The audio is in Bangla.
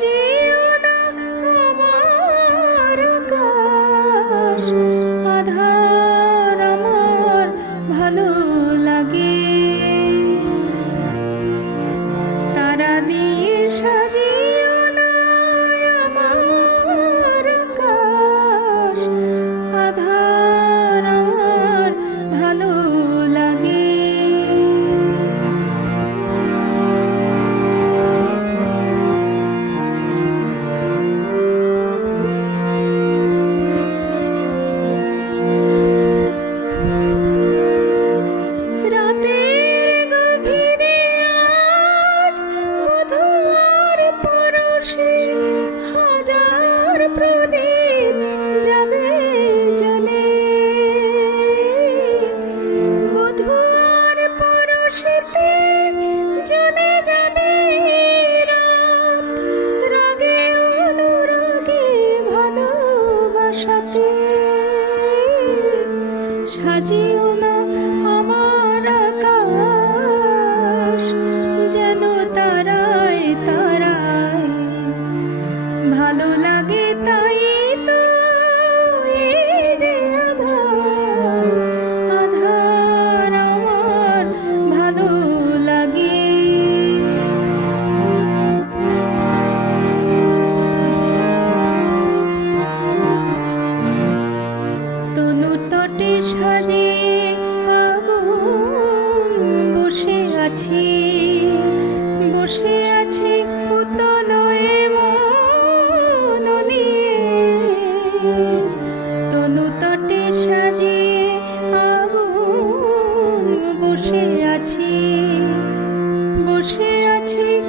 যেও না আমার আকাশ। আছি বসে আছি পুতলয়ে মন তনু তটে সাজিয়ে আগুন বসে আছি বসে আছি